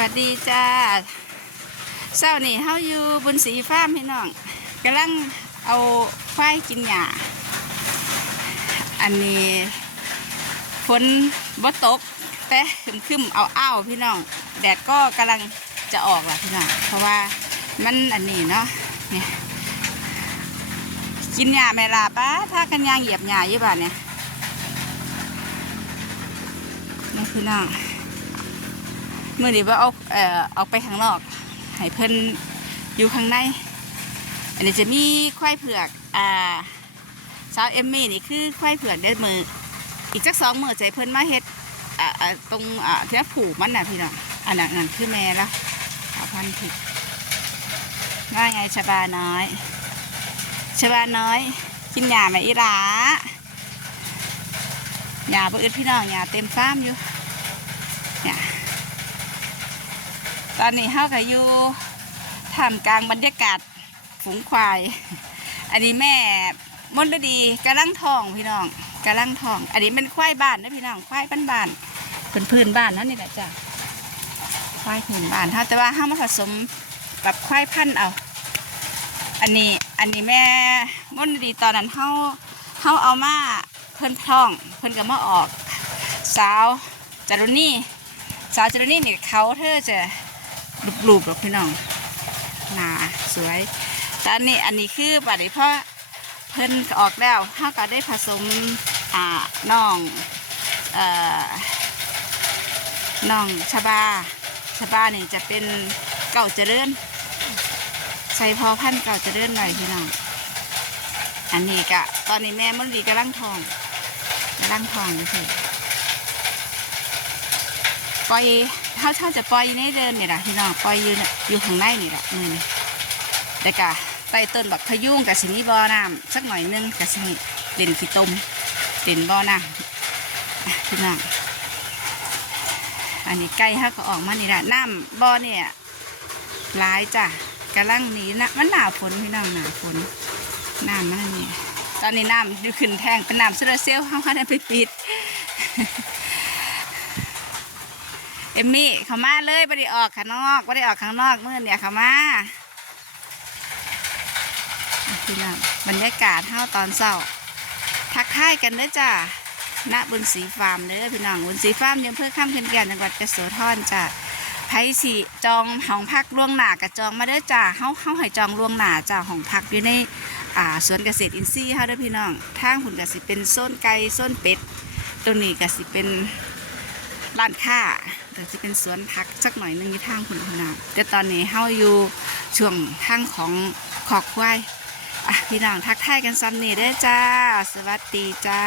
วัสดีจ้าเช้านี่เฮาอยู่บนสีฟ้ามพี่น้องกำลังเอาควายกินหญ้าอันนี้ฝนบ่ตก แต่คึมๆเอาอ้าวพี่น้อง แดดก็กำลังจะออกล้วพี่น้องเพราะว่ามันอันนี้เนาะเนี่ยกินหญ้าแม่ลาป้าถ้ากันยางเหยียบหญ้าอยู่บ้านเนี่ยนี่พี่น้อง มื่อนี้ว่าเอาเอ่อออกไปข้างนอกให้เพิ่นอยู่ข้างใน อันนี้จะมีควายเผือกอ่าสาวเอมมี่นี่คือควายเผือกเด็ดมือ อีกจักสองมือใจเพิ่นมาเฮ็ดอ่าตรงอ่าที่ผูกมันน่ะพี่น้องอันนั้นนั่นคือแม่แล้วสาวพันธุ์ผิดว่าไงชบาน้อยชบาน้อยกินหญ้าไหมอีหลาหญ้าบ่อึดพี่น้องหญ้าเต็มฟามอยู่ ตอนนี้เฮาก็อยู่ท่ามกลางบรรยากาศฝูงควาย อันนี้แม่มนฤดีกำลังทองพี่น้องกำลังทอง อันนี้เป็นควายบ้านนะพี่น้องควายบ้านบ้านเป็นพื้นบ้านนั่นนี่แหละจ้ะควายพื้นบ้านเฮาแต่ว่าเฮามาผสมกับควายพันธุ์เอาอันนี้อันนี้แม่มนฤดีตอนนั้นเฮาเฮาเอามาเพิ่นท้อง เพิ่นก็มาออก สาวจารุณีสาวจารุณีนี่เขาเธอจะ รูปๆหรอกพี่น้องหนาสวยแต่อันนี้อันนี้คือบัดนี้เพราะเพิ่นออกแล้วเขาก็ได้ผสมอ่าน่องเอ่อน่องชะบาชะบานี่จะเป็นเก่าเจริญใส่พอพันเก่าเจริญหน่อยพี่น้องอันนี้กะตอนนี้แม่มันดีกำลังทองกำลังทองนี่คือ ปล่อยเขาเช่าจะปล่อยอยู่ในเดินนี่แหละพี่น้องปล่อยอยู่น่ะอยู่ข้างในนี่แหละมือนี่แต่กะใต้ต้นบักพยุงกับสิมีบ่อน้ำสักหน่อยนึงกับสิเด่นขี้ตมเด่นบ่อน้ำพี่น้องอันนี้ไก่เขาก็ออกมานี่แหละน้ำบ่อเนี่ยหลายจ้ะกำลังหนีนะมันหนาฝนพี่น้องหนาฝนน้ำมันนี่ตอนนี้น้ำอยู่ขึ้นแทงเป็นน้ำโซลาร์เซลล์เขาเขาได้ไปปิด เอมมี่เขามาเลยไม่ได้ออกข้างนอกไม่ได้ออกข้างนอกมื่อเนี่ยเขามาพี่น้องบรรยากาศเท่าตอนเช้าทักทายกันเด้อจ้าณบุญศรีฟาร์มเด้อพี่น้องบุญศรีฟาร์มยังเพื่อข้ามเพียนแก่นจังหวัดกระโสธรจ้าไผสีจองห้องพักล่วงหน้ากับจองมาเด้อจ้าเฮาเฮาให้จองล่วงหน้าจ้าห้องพักอยู่ในอ่าสวนเกษตรอินทรีย์เฮาเด้อพี่น้องทางหุ่นกสิเป็นโซนไก่โซนเป็ดตรงนี้กสิเป็น ร้านค้าแต่จะเป็นสวนผักสักหน่อยนึงอยู่ทางคุณพนาแต่ตอนนี้เฮาอยู่ช่วงทางของขอกควายพี่น้องทักทายกันซ้ำนี่ได้จ้า สวัสดีจ้า